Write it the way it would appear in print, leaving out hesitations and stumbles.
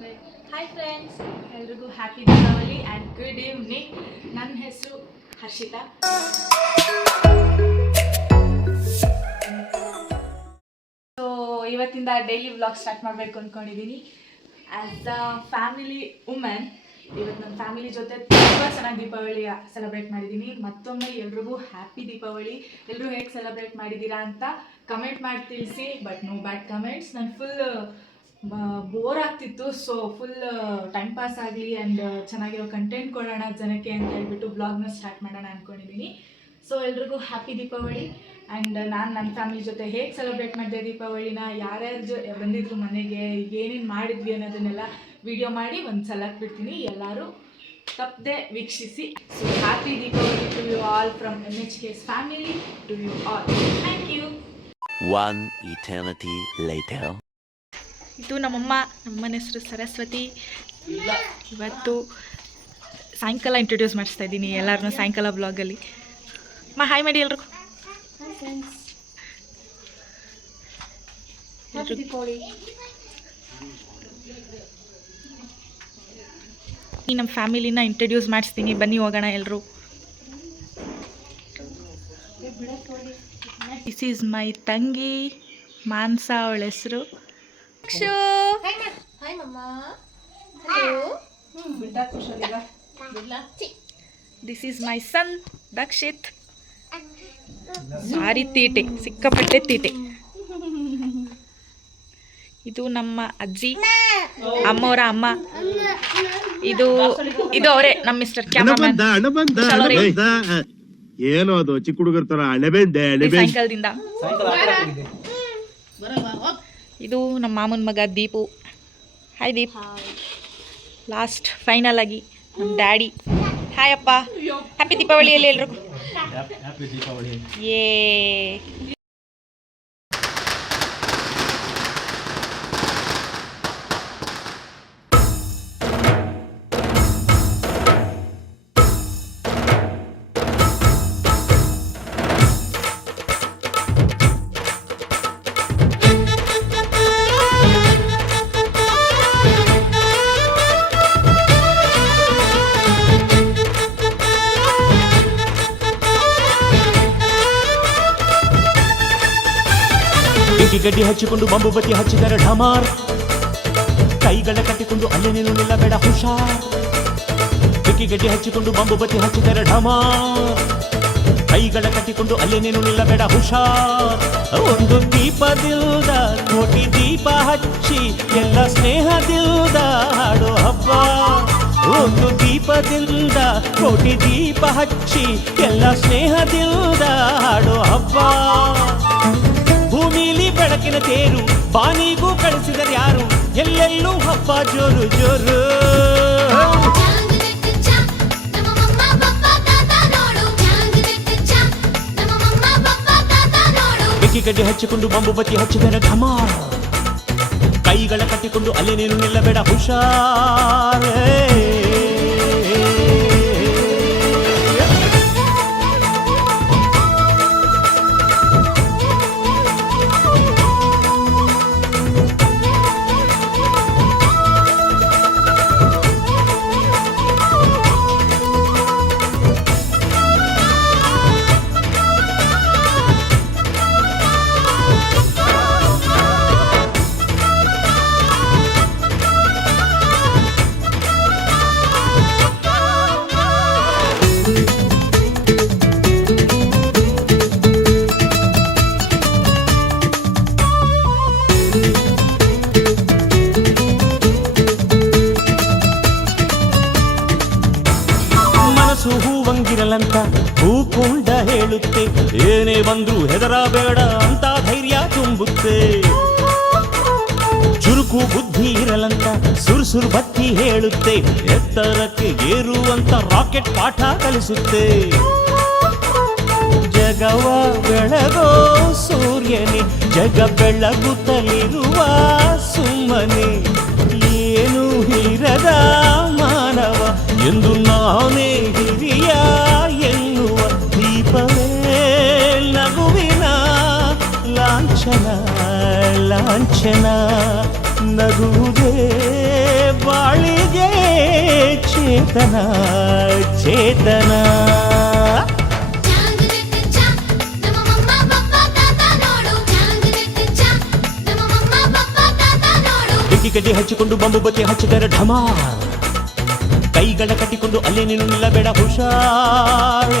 Hi friends, ಎಲ್ರಿಗೂ happy Deepavali and good evening. ನನ್ನ ಹೆಸರು ಹರ್ಷಿತಾ. ಸೊ ಇವತ್ತಿಂದ ಡೈಲಿ ವ್ಲಾಗ್ ಸ್ಟಾರ್ಟ್ ಮಾಡಬೇಕು ಅಂದ್ಕೊಂಡಿದ್ದೀನಿ. ಆ್ಯಸ್ ಅ ಫ್ಯಾಮಿಲಿ ವುಮೆನ್ ಇವತ್ತು ನನ್ನ ಫ್ಯಾಮಿಲಿ ಜೊತೆ ತುಂಬ ಚೆನ್ನಾಗಿ ದೀಪಾವಳಿ ಸೆಲೆಬ್ರೇಟ್ ಮಾಡಿದ್ದೀನಿ. ಮತ್ತೊಮ್ಮೆ ಎಲ್ರಿಗೂ ಹ್ಯಾಪಿ ದೀಪಾವಳಿ. ಎಲ್ಲರೂ ಹೇಗೆ ಸೆಲೆಬ್ರೇಟ್ ಮಾಡಿದ್ದೀರಾ ಅಂತ ಕಮೆಂಟ್ ಮಾಡಿ ತಿಳಿಸಿ. But no bad comments. ನಾನು ಫುಲ್ ಬೋರ್ ಆಗ್ತಿತ್ತು. ಸೊ ಫುಲ್ ಟೈಮ್ ಪಾಸ್ ಆಗಲಿ ಆ್ಯಂಡ್ ಚೆನ್ನಾಗಿರೋ ಕಂಟೆಂಟ್ ಕೊಡೋಣ ಜನಕ್ಕೆ ಅಂತ ಹೇಳ್ಬಿಟ್ಟು ಬ್ಲಾಗ್ನ ಸ್ಟಾರ್ಟ್ ಮಾಡೋಣ ಅಂದ್ಕೊಂಡಿದ್ದೀನಿ. ಸೊ ಎಲ್ರಿಗೂ ಹ್ಯಾಪಿ ದೀಪಾವಳಿ. ಆ್ಯಂಡ್ ನಾನು ನನ್ನ ಫ್ಯಾಮಿಲಿ ಜೊತೆ ಹೇಗೆ ಸೆಲೆಬ್ರೇಟ್ ಮಾಡಿದೆ ದೀಪಾವಳಿನ, ಯಾರ್ಯಾರು ಬಂದಿದ್ರು ಮನೆಗೆ, ಏನೇನು ಮಾಡಿದ್ವಿ ಅನ್ನೋದನ್ನೆಲ್ಲ ವಿಡಿಯೋ ಮಾಡಿ ಒಂದು ಸಲ ಬಿಡ್ತೀನಿ. ಎಲ್ಲರೂ ತಪ್ಪದೆ ವೀಕ್ಷಿಸಿ. So happy Deepavali to you all from MHK's family to you all. Thank you. One eternity later. ಇದು ನಮ್ಮಮ್ಮನ ಹೆಸರು ಸರಸ್ವತಿ. ಇವತ್ತು ಸಾಯಂಕಾಲ ಇಂಟ್ರೊಡ್ಯೂಸ್ ಮಾಡಿಸ್ತಾ ಇದ್ದೀನಿ ಎಲ್ಲರನ್ನೂ ಸಾಯಂಕಾಲ ಬ್ಲಾಗಲ್ಲಿ. ಹಾಯ್ ಮಾಡಿ ಎಲ್ರಿಗೂ. ನಮ್ಮ ಫ್ಯಾಮಿಲಿನ ಇಂಟ್ರೊಡ್ಯೂಸ್ ಮಾಡಿಸ್ತೀನಿ, ಬನ್ನಿ ಹೋಗೋಣ ಎಲ್ಲರೂ. ದಿಸ್ ಈಸ್ ಮೈ ತಂಗಿ ಮಾನ್ಸ, ಅವಳ ಹೆಸರು. ದಿಸ್ ಈಸ್ ಮೈ ಸನ್ ದಕ್ಷಿತ್. ಸಾರಿ ತೀಟೆ, ಸಿಕ್ಕಾಪಟ್ಟೆ ತೀಟೆ. ಇದು ನಮ್ಮ ಅಜ್ಜಿ, ಅಮ್ಮವರ ಅಮ್ಮ. ಇದು ಅವರೇ ನಮ್ಮ ಮಿಸ್ಟರ್ ಕ್ಯಾಮರಾಮನ್. ಏನೋ ಅದು ಚಿಕ್ಕ ಹುಡುಗರ ತರ ಸಾಯಂಕಾಲದಿಂದ. ಇದು ನಮ್ಮ ಮಾಮನ ಮಗ Deepu. Hi Deep. Last final ಆಗಿ ನಮ್ಮ ಡ್ಯಾಡಿ. ಹಾಯ್ ಅಪ್ಪ. ಹ್ಯಾಪಿ ದೀಪಾವಳಿಯಲ್ಲಿ ಎಲ್ರಿಗೂ ಏ. ಗಡ್ಡಿ ಹಚ್ಚಿಕೊಂಡು ಬಂಬು ಬತ್ತಿ ಹಚ್ಚಿದರೆ ಢಮಾರ್, ಕೈಗಳ ಕಟ್ಟಿಕೊಂಡು ಅಲ್ಲೇ ನೀನು ನಿಲ್ಲಬೇಡ ಹುಷಾರ್. ಬಿಕ್ಕಿ ಗಡ್ಡಿ ಹಚ್ಚಿಕೊಂಡು ಬಂಬು ಬತ್ತಿ ಹಚ್ಚಿದರೆ ಢಮಾರ್, ಕೈಗಳ ಕಟ್ಟಿಕೊಂಡು ಅಲ್ಲೇ ನೀನು ನಿಲ್ಲಬೇಡ ಹುಷಾರ್. ಒಂದು ದೀಪದಿಂದ ಕೋಟಿ ದೀಪ ಹಚ್ಚಿ ಎಲ್ಲ ಸ್ನೇಹದಿಂದ ಹಾಡೋ ಹಬ್ಬ. ಒಂದು ದೀಪದಿಂದ ಕೋಟಿ ದೀಪ ಹಚ್ಚಿ ಎಲ್ಲ ಸ್ನೇಹದಿಂದ ಹಾಡೋ ಹಬ್ಬ. ಭೂಮಿಲಿ ಬೆಳಕಿನ ತೇರು ಬಾನಿಗೂ ಕಳಿಸಿದರೆ ಯಾರು, ಎಲ್ಲೆಲ್ಲೂ ಹಬ್ಬ ಜೋರು ಜೋರು. ಬೆಕ್ಕಿ ಗಡ್ಡೆ ಹಚ್ಚಿಕೊಂಡು ಬಂಬು ಬತ್ತಿ ಹಚ್ಚಿದರೆ ಢಮಾರ್, ಕೈಗಳ ಕಟ್ಟಿಕೊಂಡು ಅಲ್ಲಿ ನೀನು ನಿಲ್ಲಬೇಡ ಹುಷಾರ್. ಹೂವಂಗಿರಲಂತ ಹೂಕುಂಡ ಹೇಳುತ್ತೆ, ಏನೇ ಬಂದ್ರು ಹೆದರಬೇಡ ಅಂತ ಧೈರ್ಯ ತುಂಬುತ್ತೆ. ಚುರುಕು ಬುದ್ಧಿ ಇರಲಂತ ಸುರ್ಸುರು ಬತ್ತಿ ಹೇಳುತ್ತೆ, ಎತ್ತರಕ್ಕೆ ಏರುವಂತ ರಾಕೆಟ್ ಪಾಠ ಕಲಿಸುತ್ತೆ. ಜಗವ ಬೆಳಗೋ ಸೂರ್ಯನೇ, ಜಗ ಬೆಳಗುತ್ತಲಿರುವ ಸುಮ್ಮನೆ, ಏನು ಇರದ ಮಾನವ ಎಂದು ನಾನೇ ಹಿರಿಯ ಎನ್ನುವ. ದೀಪವೇ ನಗುವಿನ ಲಾಂಛನ ಲಾಂಛನ, ನಗುವುದೇ ಚೇತನ ಚೇತನ ಬೆಂಕಿ ಗಡ್ಡೆ ಹಚ್ಚಿಕೊಂಡು ಬಾಂಬು ಬತ್ತಿ ಹಚ್ಚಿದರೆ ಢಮಾರ್ ಕೈಗಳ ಕಟ್ಟಿಕೊಂಡು ಅಲ್ಲೇ ನೀನು ನಿಲ್ಲಬೇಡ ಹುಷಾರ್